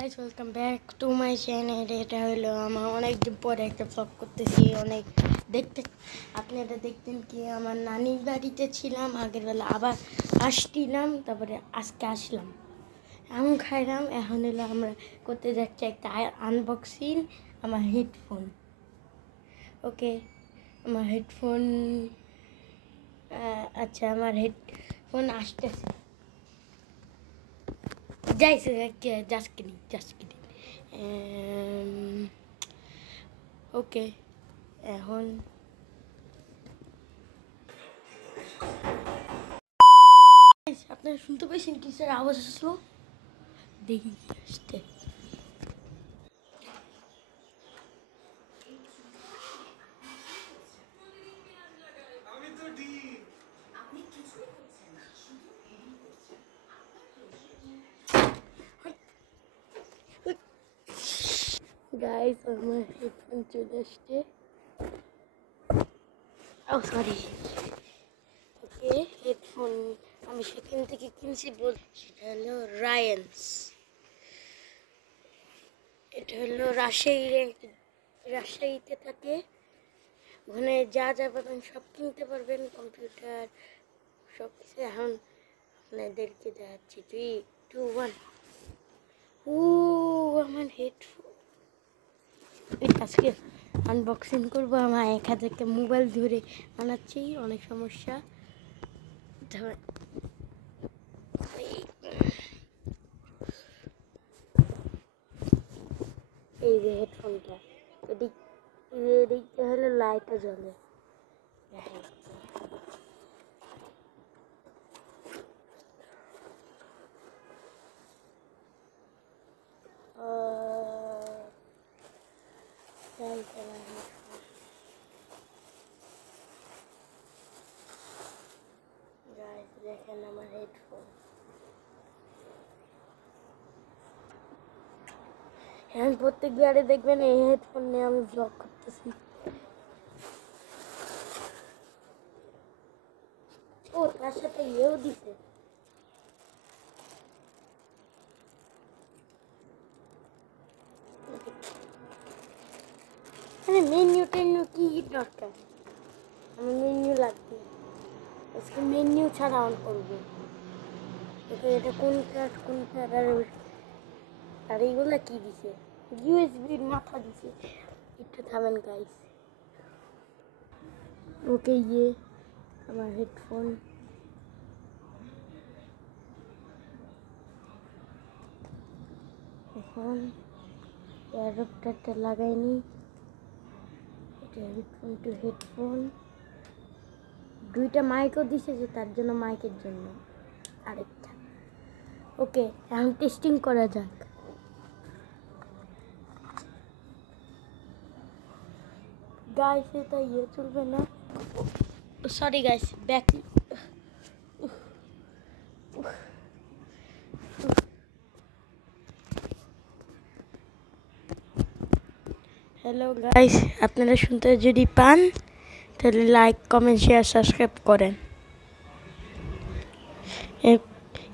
Guys, welcome back to my channel. এটা হলো আমার অনেকদিন পরে একটা ব্লগ করতেছি। অনেক দেখতে আপনারা দেখতেন কি আমার নানির বাড়িতে ছিলাম আগের বেলা, আবার আসছিলাম, তারপরে আজকে আসলাম, আমি খাইলাম। এখন হলো আমরা করতে যাচ্ছি একটা আনবক্সিং আমার হেডফোন। ওকে, আমার হেডফোন, আচ্ছা আমার হেডফোন আসতেছে। যাইছে, জাস্ট কিডিং। ওকে, এখন আপনারা শুনতে পেয়েছেন কিসের আওয়াজ আসলো? দেখি আসতে। গাইস, আমার হেডফোন চলে আসছে। ও সরি। ওকে, হেডফোন আমি সেখান থেকে কিনছি, সেটা হলো রায়ান্স। এটা হলো রাজশাহীতে থাকে। ওখানে যা যা পাবেন সব কিনতে পারবেন, কম্পিউটার সব কিছু। এখন আপনাদেরকে দেখাচ্ছি, 3, 2, 1। ও আমার হেডফোন, আজকে আনবক্সিং করবো। আমার 1000 মোবাইল ধরে বানাচ্ছি, অনেক সমস্যা। এই যে হেডফোনটা, এদিকটা হলো লাইটটা জ্বলে। দেখেন আমার হেডফোন। এখন প্রত্যেকবারে দেখবেন এই হেডফোন নিয়ে আমি ব্লগ করতেছি। ও তার সাথে ইয়েও দিছে। মেনু টেনু কি দরকার, আমার মেনু লাগবে। আজকে মেনু ছাড়া অন করবো। এটা কোনটা আর এইগুলা কি দিছে? ইউএসবির মাথা দিছে। একটু থামেন গাইস। ওকে, আমার হেডফোন। এখন অ্যাডাপ্টারটা লাগাইনি। এটা হেডফোন টু হেডফোন। দুইটা মাইকও দিছে, যে তার জন্য, মাইকের জন্য আরেকটা। ওকে, এখন টেস্টিং করা যাক। গাইস, এটা চলবে না। Sorry guys, back. Hello guys, আপনারা শুনতে যদি পান তাহলে লাইক, কমেন্ট, শেয়ার, সাবস্ক্রাইব করেন।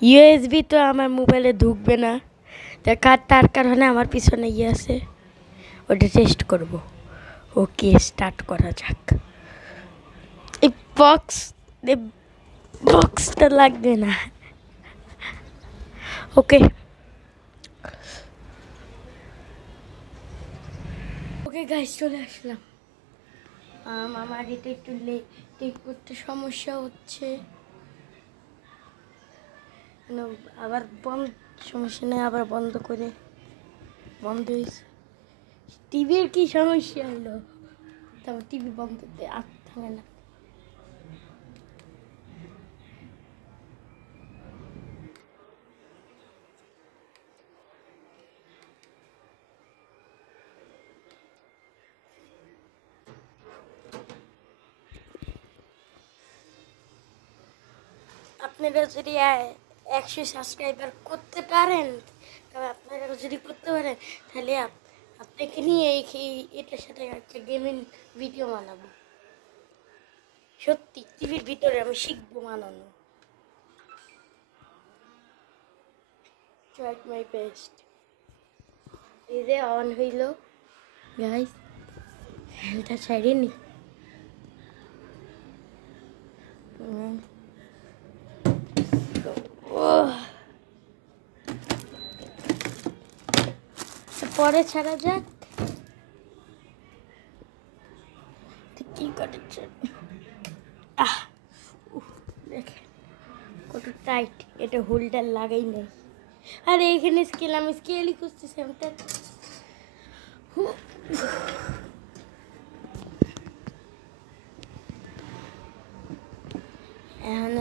ইউএসবি তো আমার মোবাইলে ঢুকবে না, তার কারণে আমার পিছনে আছে, ওটা টেস্ট করব। ওকে, স্টার্ট করা যাক। এই বক্সটা লাগবে না। ওকে গাইস, চলে আসলাম। আমার এটা একটু টেক করতে সমস্যা হচ্ছে। আবার সমস্যা নেই, আবার বন্ধ হয়েছে। টিভির কি সমস্যা হলো? তারপর টিভি বন্ধ থাকে না। আপনারা যদি 100 সাবস্ক্রাইবার করতে পারেন, তবে আপনারা যদি করতে পারেন, তাহলে আপনাকে নিয়ে এটার সাথে একটা গেমিং ভিডিও বানাবো। সত্যি, টিভির ভিতরে আমি শিখবো বানানো। Try my best. এই যে অন হইল গাইস, এটা ছাড়িনি। পরে ছাড়া যাক। কি করেছে দেখেন কত টাইট, এটা হোল্ডার লাগাই নাই। আরে এখানে স্কেল, আমি স্কেলই খুঁজতেছি। এখন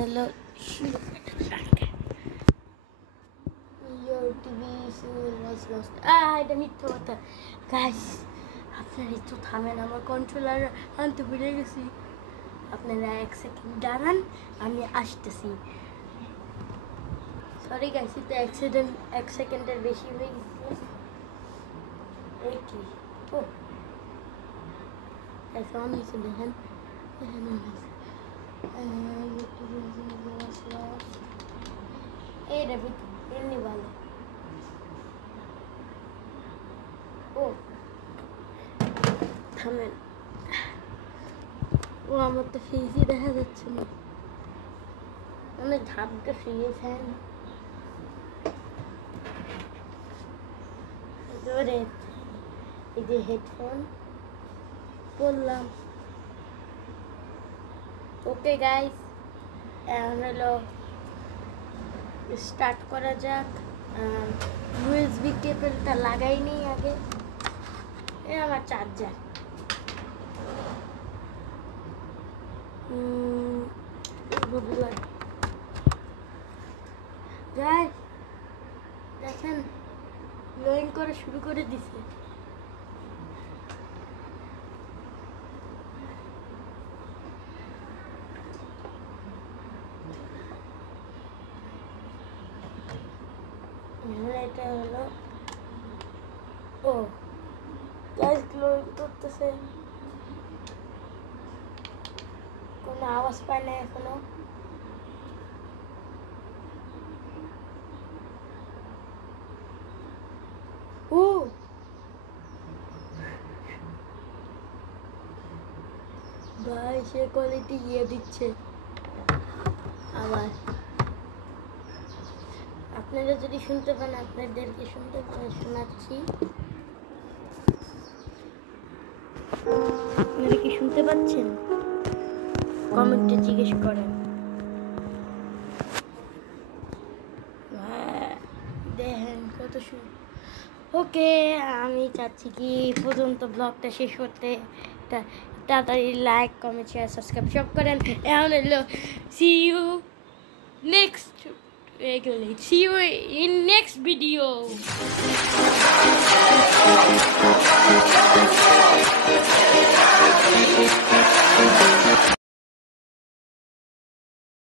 হলো এটা মিথ্যা কথা গাইস। আপনারা একটু থামেন, আমার কন্ট্রোলার আনতে ভুলে গেছি। আপনারা 1 সেকেন্ড দাঁড়ান, আমি আসতেছি। সরি গাইস, তো অ্যাক্সিডেন্ট 1 সেকেন্ডের বেশি হয়ে গেছে। এই কি ও ऐसा नहीं से देखन ए रवि इन्नी वाले ओ থামেন, ও আমার তো ফেসই দেখা যাচ্ছে না, অনেক ঝাপটা ফিরে ফ্যান ধরে। এই যে হেডফোন বললাম। ওকে গাইস, এখন হলো স্টার্ট করা যাক। ইউএসবি কেবলটা লাগাই নেই আগে। এ আমার চার্জার। গাইস দেখেন, লোডিং করা শুরু করে দিছে। এটা হলো ও গাইস, লোডিং করতেছে, কোনো আওয়াজ পায় না এখনো। ও ভাই, সে কোয়ালিটি ইয়ে দিচ্ছে আবার। আপনারা যদি শুনতে পান, আপনাদেরকে শোনাচ্ছি। আপনারা কি শুনতে পাচ্ছেন? কমেন্টে জিজ্ঞেস করেন। দেখেন কত ওকে, আমি চাচ্ছি কি পর্যন্ত ব্লগটা শেষ করতে। তাড়াতাড়ি লাইক, কমেন্ট, শেয়ার, সাবস্ক্রাইব সব করেন। এখন হলো see you in next video.